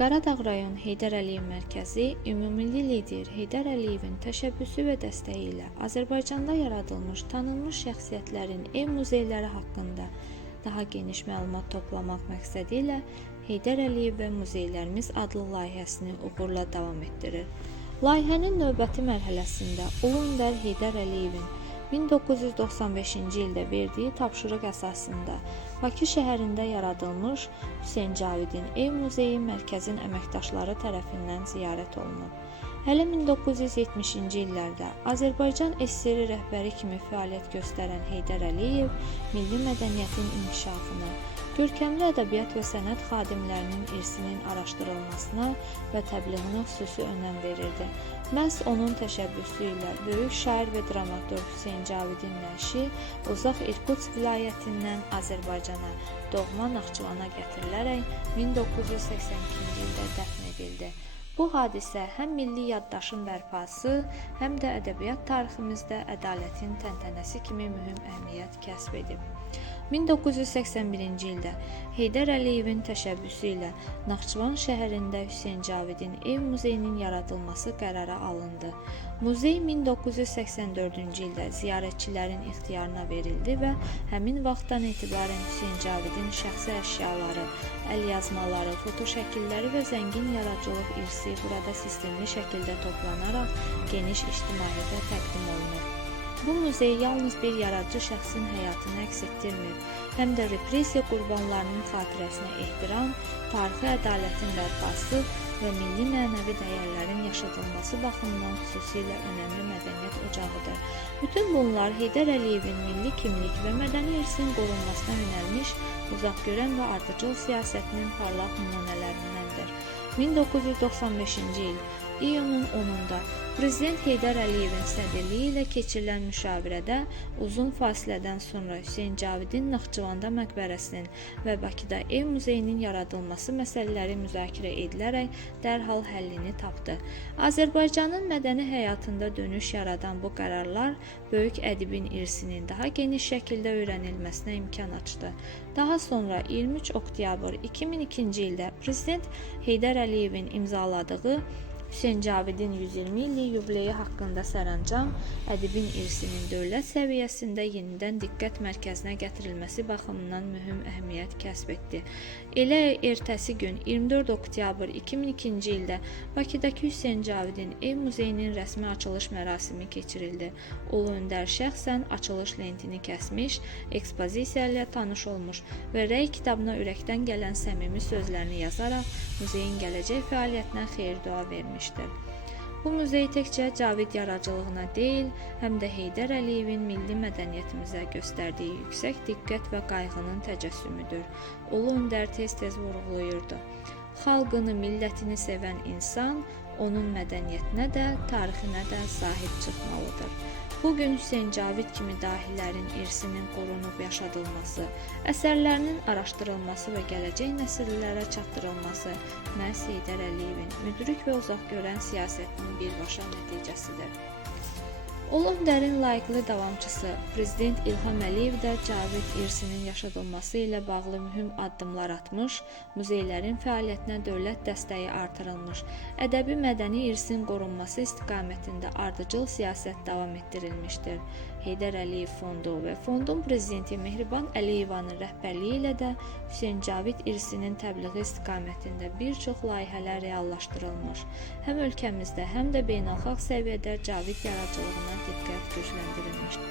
Qaradağ rayon Heydər Əliyev mərkəzi ümumilli lider Heydər Əliyevin təşəbbüsü və dəstəyi ilə Azərbaycanda yaradılmış tanınmış şəxsiyyətlərin ev muzeyləri haqqında daha geniş məlumat toplamaq məqsədi ilə Heydər Əliyev və Muzeylərimiz adlı layihəsini uğurla davam etdirir. Layihənin növbəti mərhələsində Ulu Öndər Heydər Əliyevin 1995-ci ildə verdiyi tapşırıq əsasında Bakı şəhərində yaradılmış Hüseyn Cavidin Ev Muzeyi mərkəzin əməkdaşları tərəfindən ziyarət olunub. Hələ 1970-ci illərdə Azərbaycan SSR rəhbəri kimi fəaliyyət göstərən Heydər Əliyev milli mədəniyyətin inkişafına, görkəmli ədəbiyyat və sənət xadimlərinin irsinin araşdırılmasına və təbliğinə xüsusi önəm verirdi. Məhz onun təşəbbüsü ilə böyük şair və dramaturq Hüseyn Cavidin nəşi uzaq İrkutsk vilayətindən Azərbaycana, doğma Naxçıvana gətirilərək 1982-ci ildə dəfn edildi. Bu hadisə həm milli yaddaşın bərpası, həm də ədəbiyyat tariximizdə ədalətin təntənəsi kimi mühüm əhəmiyyət kəsb edib. 1981-ci ildə Heydər Əliyevin təşəbbüsü ilə Naxçıvan şəhərində Hüseyn Cavidin Ev Muzeyinin yaradılması qərara alındı. Muzey 1984-cü ildə ziyarətçilərin ixtiyarına verildi və həmin vaxtdan etibarən Hüseyn Cavidin şəxsi əşyaları, əlyazmaları, fotoşəkilləri və zəngin yaradıcılıq irsi burada sistemli şəkildə toplanaraq geniş ictimaiyyətə təqdim olunur. Bu muzey yalnız bir yaradıcı şəxsin həyatını əks etdirmir, həm də repressiya qurbanlarının xatirəsinə ehtiram, tarixi ədalətin bərpası və milli mənəvi dəyərlərin yaşadılması baxımından xüsusilə önəmli mədəniyyət ocağıdır. Bütün bunlar Heydər Əliyevin milli kimlik və mədəni irsin qorunmasına yönəlmiş uzaqgörən və ardıcıl siyasətinin parlaq nümunələrindəndir. 1995-ci il iyunun 10-da Prezident Heydər Əliyevin sədrliyi ilə keçirilən müşavirədə uzun fasilədən sonra Hüseyn Cavidin Naxçıvanda məqbərəsinin və Bakıda ev muzeyinin yaradılması məsələləri müzakirə edilərək dərhal həllini tapdı. Azərbaycanın mədəni həyatında dönüş yaradan bu qərarlar böyük ədibin irsinin daha geniş şəkildə öyrənilməsinə imkan açdı. Daha sonra 23 oktyabr 2002-ci ildə Prezident Heydər Əliyevin imzaladığı Hüseyn Cavidin 120 illik yubileyi haqqında sərəncam ədibin irsinin dövlət səviyyəsində yenidən diqqət mərkəzinə gətirilməsi baxımından mühüm əhəmiyyət kəsb etdi. Elə ertəsi gün 24 oktyabr 2002-ci ildə Bakıdakı Hüseyn Cavidin Ev Muzeyinin rəsmi açılış mərasimi keçirildi. Ulu Öndər şəxsən açılış lentini kəsmiş, ekspozisiya ilə tanış olmuş və rəy kitabına ürəkdən gələn səmimi sözlərini yazaraq muzeyin gələcək fəaliyyətinə xeyir-dua vermişdir. Bu muzey təkcə Cavid yaradıcılığına deyil, həm də Heydər Əliyevin milli mədəniyyətimizə göstərdiyi yüksək diqqət və qayğının təcəssümüdür. Ulu Öndər tez-tez vurğulayırdı. Xalqını, millətini sevən insan onun mədəniyyətinə də, tarixinə də sahib çıxmalıdır. Bugün Hüseyn Cavid kimi dahilərin irsinin qorunub yaşadılması, əsərlərinin araşdırılması və gələcək nəsillərə çatdırılması məhz Heydər Əliyevin müdrik və uzaqgörən siyasətinin birbaşa nəticəsidir. Ulu Öndərin layiqli davamçısı Prezident İlham Əliyev də Cavid irsinin yaşadılması ilə bağlı mühüm addımlar atmış, muzeylərin fəaliyyətinə dövlət dəstəyi artırılmış, ədəbi mədəni irsin qorunması istiqamətində ardıcıl siyasət davam etdirilmişdir. Heydər Əliyev Fondu və fondun prezidenti Mehriban Əliyevanın rəhbərliyi ilə də Hüseyn Cavid irsinin təbliği istiqamətində bir çox layihələr reallaşdırılmış. Həm ölkəmizdə, həm də beynəlxalq səviyyədə Cavid yaradıcılığına diqqət gücləndirilmişdir.